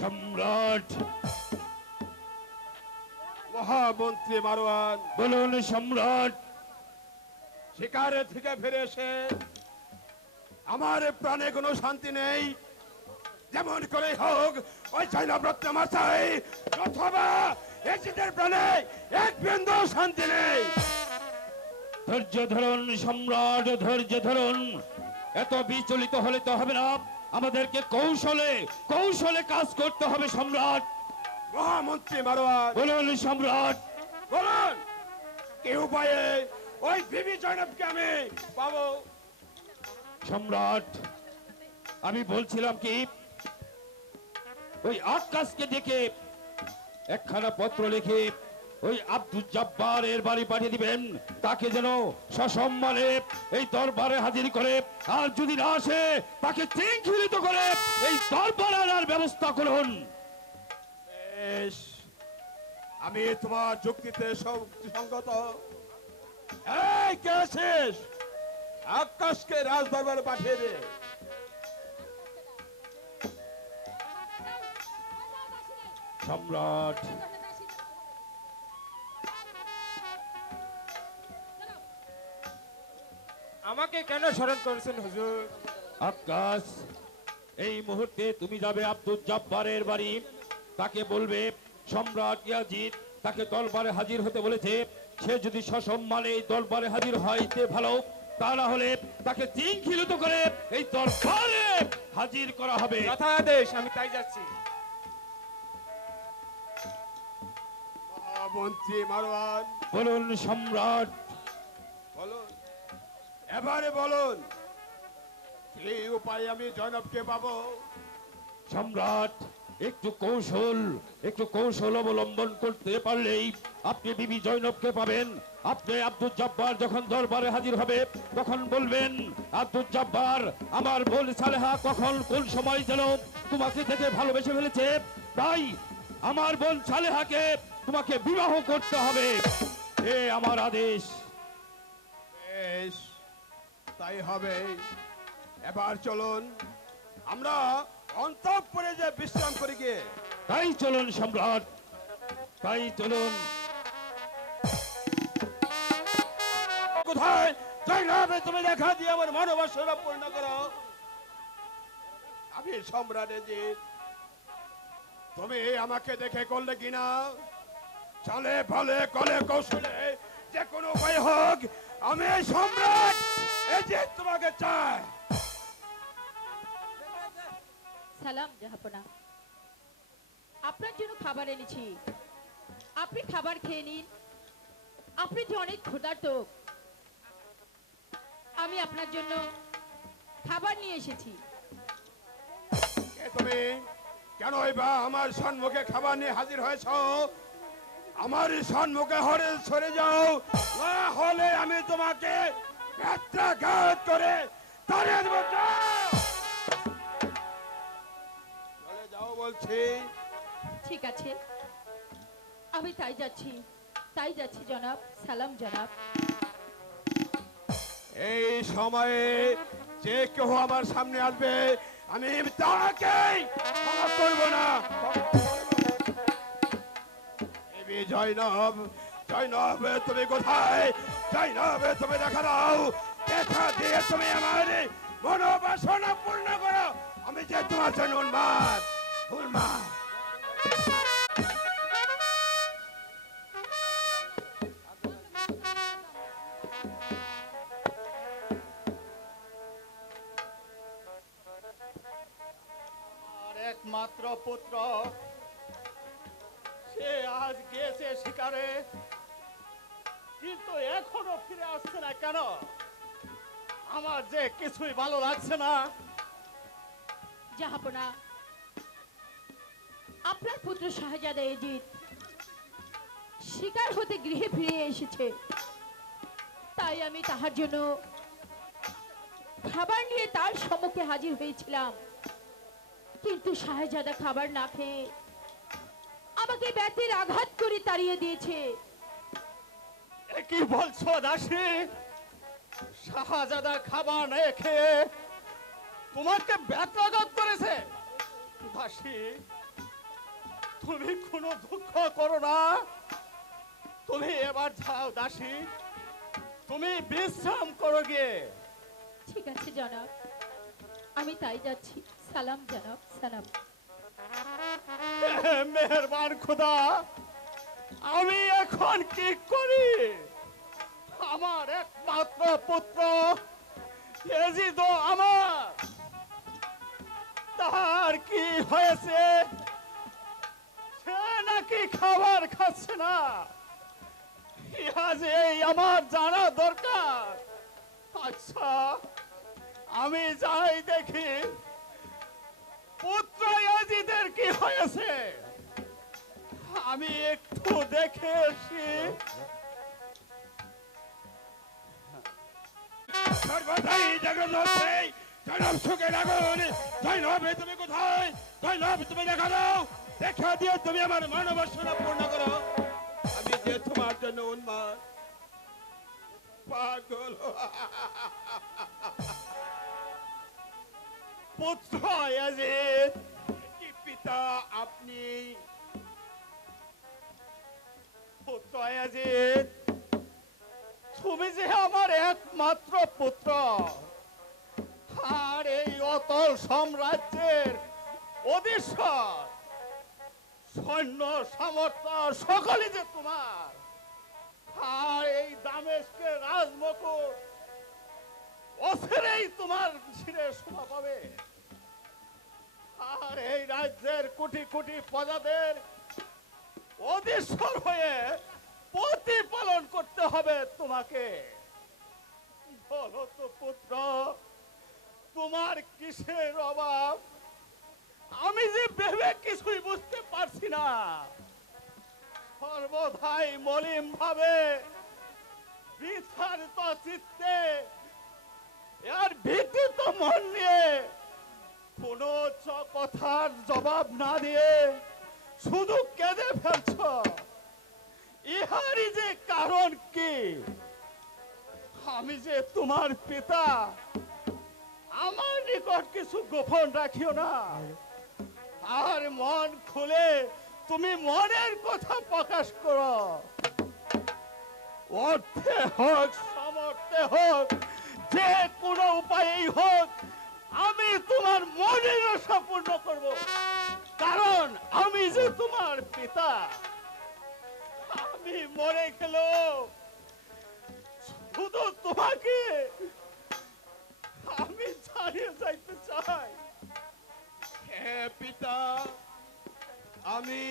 সম্রাট। মহামন্ত্রী মারওয়ান, বলুন সম্রাট। শিকারে থেকে ফিরে এসে আমার প্রাণে কোনো শান্তি নেই। যেমন করে হোক ওই জৈনব রত্ন আমার চাই, অথবা এজিদের প্রাণে এক বিন্দু শান্তি নেই। ধৈর্য ধরুন সম্রাট, ধৈর্য ধরুন। এত বিচলিত হলে তো হবে না, আমাদেরকে কৌশলে কৌশলে কাজ করতে হবে সম্রাট। মহামন্ত্রী মারওয়ান, বলুন সম্রাট। বলুন কি উপায়ে ওই বিবি জৈনবকে আমি পাবো? সম্রাট, আমি বলছিলাম কি, ওই আকাশকে ডেকে একখানা পত্র লিখে ওই আব্দুল জব্বারের বাড়ি পাঠিয়ে দিবেন, তাকে যেন সসম্মানে এই দরবারে হাজির করে, আর যদি না আসে তাকে শৃঙ্খলিত করে এই দরবারে আনার ব্যবস্থা করুন। বেশ, আমি তোমার যুক্তিতে সঙ্গত। এই কে আছিস? আকাশকে রাজ দরবারে পাঠিয়ে দে। সম্রাট, আমাকে কেন স্মরণ করেছেন হুজুর? আকাশ, এই মুহূর্তে তুমি যাবে আব্দুল জব্বারের বাড়ি, তাকে বলবে সম্রাট ইয়াজিদ তাকে দরবারে হাজির হতে বলেছে, সে যদি সসম্মানে এই দরবারে হাজির হয় তে ভালো, তা না হলে তাকে শৃঙ্খলিত করে এই দরবারে হাজির করা হবে। যথাদেশ, আমি তাই যাচ্ছি। মহামন্ত্রী মারওয়ান, বলুন সম্রাট। বলুন, এবারে বলুন কি উপায়ে আমি জৈনবকে পাবো? সম্রাট, একটু কৌশল অবলম্বন করতে পারলেই আপনি বিবি জৈনবকে পাবেন। আপনি আব্দুল জব্বার যখন দরবারে হাজির হবে তখন বলবেন, আব্দুল জব্বার, আমার বোন সালেহা কখন কোন সময় যেন তোমাকে দেখে ভালোবেসে ফেলেছে, তাই আমার বোন সালেহাকে তোমাকে বিবাহ করতে হবে, এ আমার আদেশ। বেশ, তাই হবে। এবার চলুন আমরা অন্তঃপুরে যে বিশ্রাম করি গিয়ে। তাই চলুন সম্রাট, তাই চলুন। কোথায় জৈনবে তুমি দেখা দিয়ে আমার মনোবাসনা পূর্ণ করো। আমি সম্রাটে যে তুমি আমাকে দেখে করলে কিনা, চলে বলে কলে কৌশলে যে কোনো উপায় হোক আমি এই সম্রাট এই যে তোমাকে চাই। সালাম জাহাপনা, আপনার জন্য খাবার এনেছি, আপনি খাবার খেয়ে নিন। আপনি যে অনেক ক্ষুধার্ত, আমি আপনার জন্য খাবার নিয়ে এসেছি। কে তুমি? কেন বা আমার সম্মুখে খাবার নিয়ে হাজির হয়েছ? আমার সম্মুখে হরে সরে যাও, না হলে আমি তোমাকে ব্যত্রাঘাত করে তাড়িয়ে দেব। চলে যাও বলছি। ঠিক আছে, আমি তাই যাচ্ছি জনাব। সালাম জনাব। এই সময়ে যে কেউ আমার সামনে আসবে আমি তাকে ক্ষমা করব না। জৈনব, জৈনব তুমি কোথায়? জৈনব তুমি দেখা দাও, দেখা দিয়ে তুমি আমার মনোবাসনা পূর্ণ করো। আমি যে তোমার জন্য উন্মাদ উন্মাদ। একমাত্র পুত্র, সে আজ গিয়েছে শিকারে, কিন্তু এখনো ফিরে আসছে না কেন? আমার যে কিছুই ভালো লাগছে না। জাহাপনা, আপনার পুত্র শাহজাদা এজিদ শিকার হতে গৃহে ফিরে এসেছে, তাই আমি তাহার জন্য খাবার নিয়ে তার সম্মুখে হাজির হয়েছিলাম, কিন্তু শাহজাদা খাবার না খেয়ে আমাকে ব্যাতের আঘাত করে তাড়িয়ে দিয়েছে। এ কি বলছো দাসী? শাহজাদা খাবার না খেয়ে তোমাকে ব্যত্রাঘাত করেছে? দাসী, তুমি কোনো দুঃখ করো না। তুমি এবার যাও দাসী, তুমি বিশ্রাম করো গিয়ে। ঠিক আছে জনাব, আমি তাই যাচ্ছি। সালাম জনাব, সালাম। মেহেরবান খোদা, আমি এখন কি করি? আমার একমাত্র পুত্র ইয়াজিদ আমার, তার কি হয়েছে? সে নাকি খাবার খাচ্ছে না। আজ এই আমার জানা দরকার। আচ্ছা, আমি যাই দেখি পুত্র ইয়াজিদের কি হয়েছে। আমি একটু দেখে আসি। সর্বদাই জাগ্রত হচ্ছে জৈনব সুখের আগুন। জৈনব তুমি কোথায়? জৈনব তুমি দেখা দাও, দেখা দিয়ে তুমি আমার মানবাসনা পূর্ণ করো। আমি যে তোমার জন্য উন্মাদ পাগল। পুত্র ইয়াজিদ, কি পিতা আপনি? পুত্র ইয়াজিদ, তুমি যে আমার একমাত্র পুত্র, আর এই অতল সাম্রাজ্যের অধীশ্বর, সৈন্য সামর্থ্য সকলে যে তোমার, আর এই দামেস্কের রাজমকুট অচিরেই তোমার শিরে শোভা পাবে। আর এই রাজ্যের কোটি কোটি প্রজাদের অধীশ্বর হয়ে প্রতিপালন করতে হবে তোমাকে। বলো তো পুত্র, তোমার কিসের অভাব? আমি যে ভেবে কিছুই বুঝতে পারছি না। সর্বদাই মলিন ভাবে বিস্তারিত চিত্তে আর ভীতিত মন নিয়ে কোনো কথার জবাব না দিয়ে শুধু কেঁদে ফেলছ। ইহারই যে কারণ কি? আমি যে তোমার পিতা, আমার নিকট কিছু গোপন রাখিও না। আর মন খুলে তুমি মনের কথা প্রকাশ করো। অর্থে হোক, সামর্থ্যে হোক, যে কোনো উপায়েই হোক, আমি তোমার মনের আশা পূর্ণ করব। কারণ আমি যে তোমার পিতা। আমি মরে গেল শুধু তোমাকে আমি ছাড়িয়ে যাইতে চাই। হে পিতা, আমি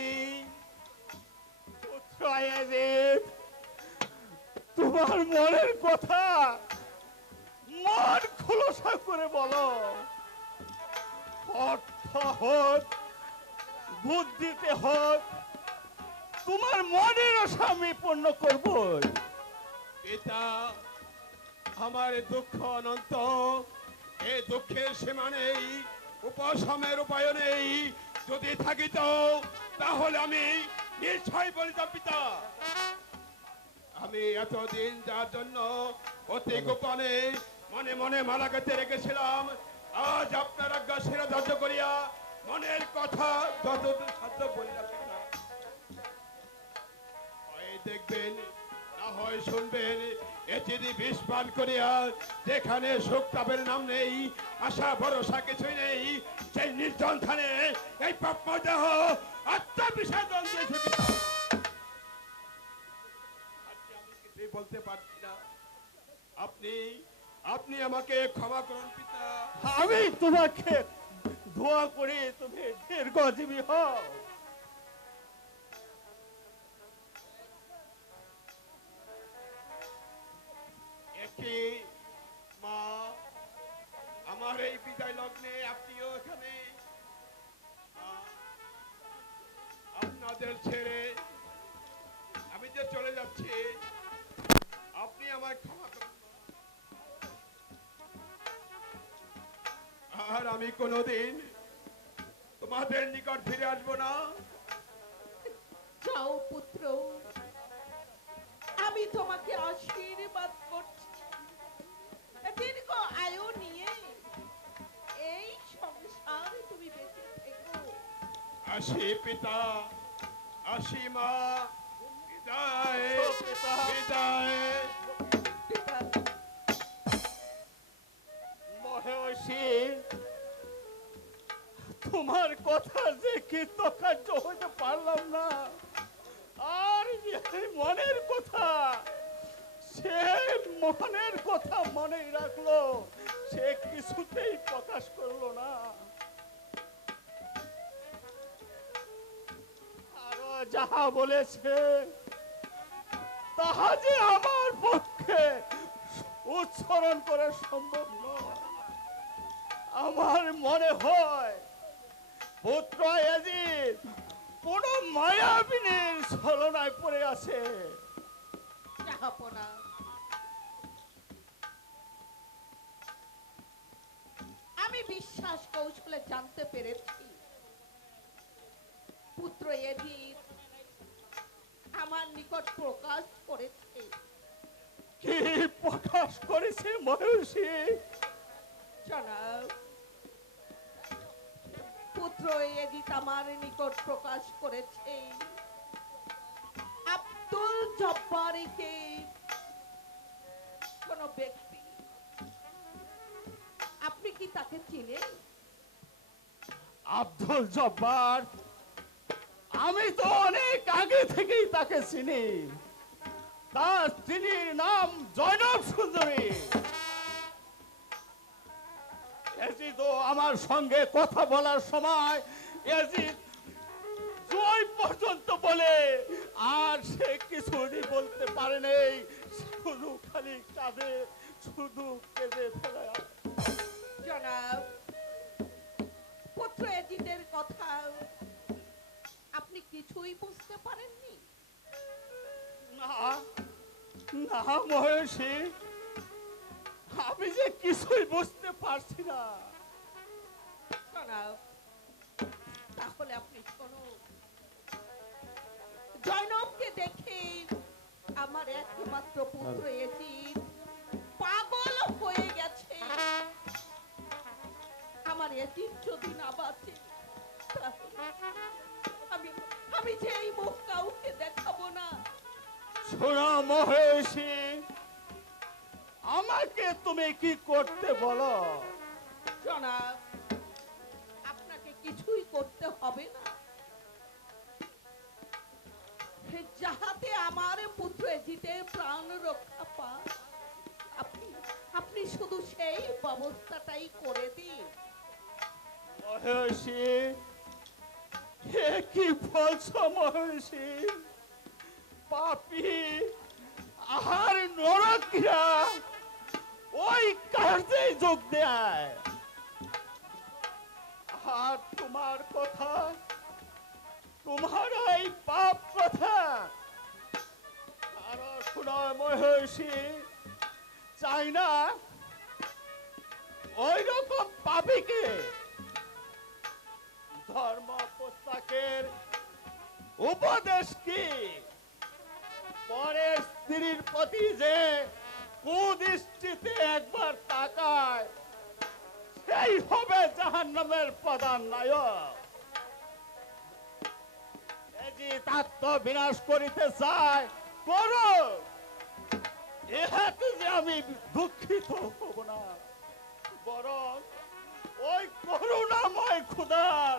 পুত্র ইয়াজিদ, তোমার মনের কথা মন খোলসা করে বলো। অর্থ হোক, বুদ্ধিতে হোক, তোমার মনের আশা আমি পূর্ণ করবই। পিতা, আমার দুঃখ অনন্ত। এই দুঃখের সীমা নেই, উপশমের উপায় নেই। যদি থাকিত তাহলে আমি নিশ্চয় বলিতাম পিতা। আমি এতদিন যার জন্য অতি গোপনে মনে মনে মালা কেটে রেখেছিলাম, আজ আপনার আজ্ঞা শিরা ধার্য করিয়া মনের কথা যতদূর সাধ্য বলিলাম পিতা। হয় দেখবেন, না হয় শুনবেন, এ যদি বিষ পান করিয়া যেখানে সুখ লাভের নাম নেই, আশা ভরসা কিছুই নেই, সেই নির্জন স্থানে এই পাপ দেহ আত্মবিসর্জন দিয়েছে পিতা। আজকে আমি কিছুই বলতে পারছি না। আপনি আপনি আমাকে ক্ষমা করুন পিতা। আমি তোমাকে দোয়া করি তুমি দীর্ঘজীবী হও। একটি মা, আমার এই বিদায় লগ্নে আপনিও এখানে। মা, আপনাদের ছেড়ে আমি যে চলে যাচ্ছি, আপনি আমায় ক্ষমা করুন। আর আমি কোনোদিন তোমাদের নিকট ফিরে আসবো না। যাও পুত্র, আমি তোমাকে আশীর্বাদ করছি। দীর্ঘ আয়ু নিয়ে এই সংসার তুমি বেঁচে থেকো। আসি পিতা। মাসিমা বিদায় ও পিতা। বিদায়। পিতা, মহেশী, তোমার কথা যে কৃতকার্য হতে পারলাম না, আর এই মনের কথা, সে মনের কথা মনেই রাখলো, সে কিছুতেই প্রকাশ করলো না। আরো যাহা বলেছে তাহা যে আমার পক্ষে উচ্চারণ করা সম্ভব নয়। আমার মনে হয় পুত্র এজিদ কোন মায়াবিনীর ছলনায় পড়ে আছে। জাহাপনা, আমি বিশ্বাস কৌশলে জানতে পেরেছি পুত্র এজিদ আমার নিকট প্রকাশ করেছে। কি প্রকাশ করেছে মহেশী? জনাব, পুত্র এজিদ আমার নিকট প্রকাশ করেছে আব্দুল জব্বারকে কোন ব্যক্তি, আপনি কি তাকে চিনেন? আব্দুল জব্বার, আমি তো অনেক আগে থেকেই তাকে চিনি। তার স্ত্রীর নাম জয়নব সুন্দরী। এজিদ আমার সঙ্গে কথা বলার সময় এজিদ জয় পর্যন্ত বলে, আর সে কিছুই বলতে পারে নাই, শুধু খালি কাঁদে, শুধু কেঁদে ফেলে। জনাব, পুত্র এজিদের কথা আপনি কিছুই বুঝতে পারেননি? না না মহেশী, আমি যে কিছুই বুঝতে পারছি না। জনাব, তাহলে আপনি শোনুন। জয়নবকে দেখে আমার একমাত্র পুত্র এজিদ পাগল হয়ে গেছে। আমার এজিদ যদি না বাঁচে, তাহলে আমি আমি যে এই মুখ কাউকে দেখাবো না। শোনো মহেশী, আমাকে তুমি কি করতে বলো? জনাব, আপনাকে কিছুই করতে হবে না, যাহাতে আমার পুত্র এজিদের প্রাণ রক্ষা পায়। আপনি আপনি শুধু সেই ব্যবস্থাটাই করে দিন। মহেশী, কে কি বলছো মহেশী? পাপী আর নরকিরা ওই কাজে যোগ দেয়। আর তোমার কথা, তোমার এই পাপ কথা, আর শোনো মহেশী, চাই না ওই রকম পাপীকে ধর্ম পুস্তকের উপদেশ কি, পরের স্ত্রীর প্রতি যে কুদৃষ্টিতে একবার তাকায়, সেই হবে জাহান্নামের প্রধান নায়ক। এজিদ আত্মবিনাশ করিতে চায়, করো, ইহাতে যে আমি দুঃখিত হব না, বরং ওই করুণাময় খোদার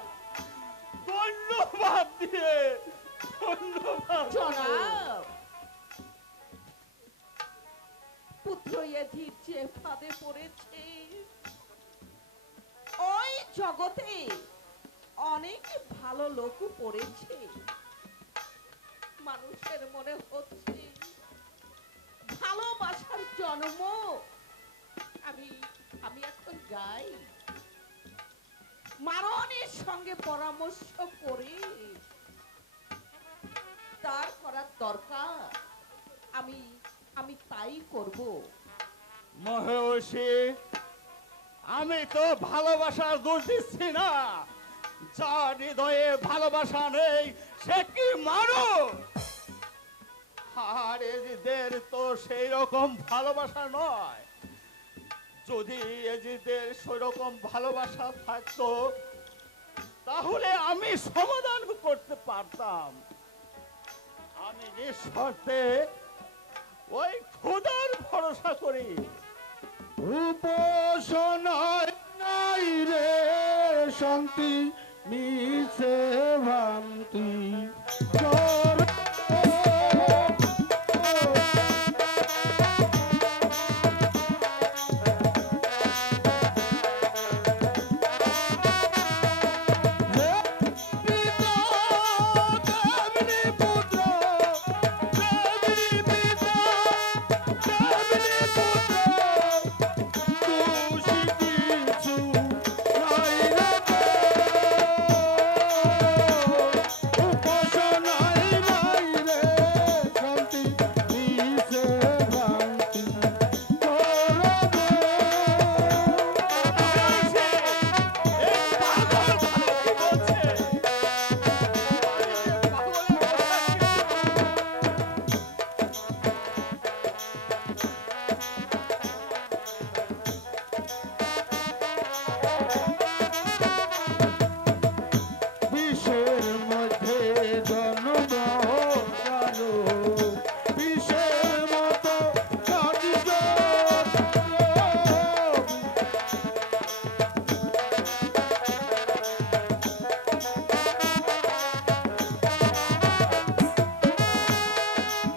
ধন্যবাদ দিয়ে ধন্যবাদ দেব। জনাব, পুত্র এজিদ যে ফাঁদে পড়েছে, ওই জগতে অনেক ভালো লোক পড়েছে। মানুষের মনে হচ্ছে ভালোবাসার জন্ম। আমি আমি এখন যাই, মারণের সঙ্গে পরামর্শ করে তার করার দরকার আমি আমি তাই করব। মহেশী, আমি তো ভালোবাসার দোষ দিচ্ছি না। যার হৃদয়ে ভালোবাসা নেই সে কি মানুষ? আর এজিদের তো সেই রকম ভালোবাসা নয়। যদি এজিদের সেই রকম ভালোবাসা থাকতো, তাহলে আমি সমাধান করতে পারতাম। আমি নিঃশর্তে ওই খোদার ভরসা করি। উপাসনায় নাই রে শান্তি, মিছে ভ্রান্তি চর বিষের মধ্যে জন্ম কারো, বিষের মতো কার্য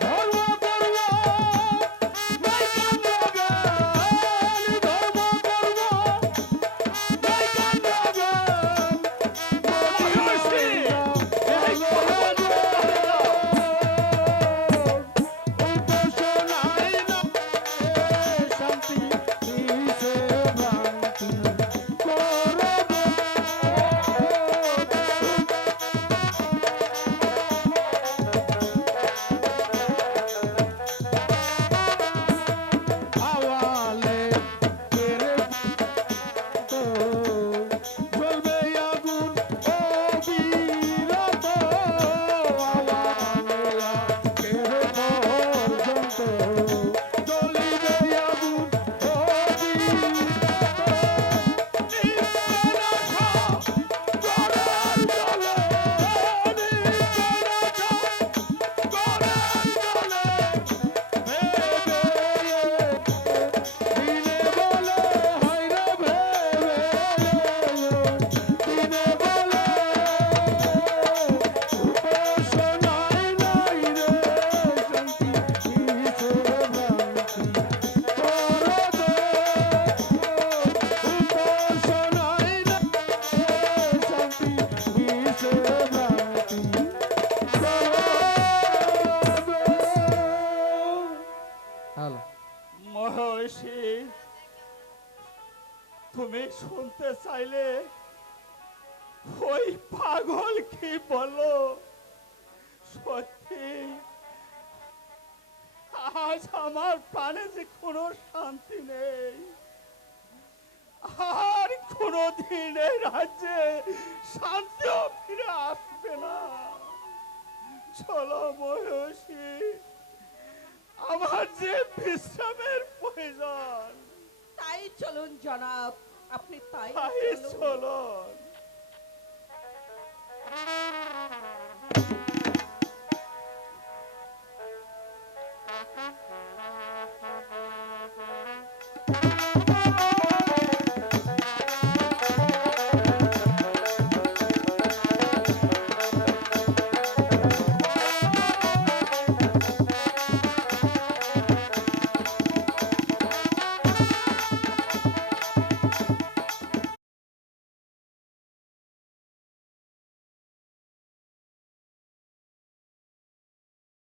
ধর্ম করব নাই কান্ডজ্ঞান, ধর্ম করব নাই কান্ডজ্ঞান, উপাসনায় না শান্তি, মিছে ভ্রান্তি করব। আওয়ালে কেড়ে তো জ্বলবে আগুন অবিরত, আওয়ালে কেড়ে পর্যন্ত জ্বলিবে আগুন অবিরত। নিঃপ্রাণাশা জলের জলে, নিঃপ্রাণাশা জলের জলে ভেবে দিনে বলে হায়রে ভেবে, দিনে বলে উপাসনায় নাই রে শান্তি, মিছে ভ্রান্তি করে দে। উপাসনায় নাই শান্তি, মিছে ভ্রান্তি করে দে। মহর্ষি, তুমি শুনতে চাইলে ওই পাগল কি বললো? সত্যি আজ আমার প্রাণে যে কোনো শান্তি নেই, আর কোনো দিন এই রাজ্যে শান্তিও ফিরে আসবে না। চলো মহর্ষি, আমার যে বিশ্রামের প্রয়োজন, তাই চলুন জনাব, আপনি তাই তাই চলুন। চলো।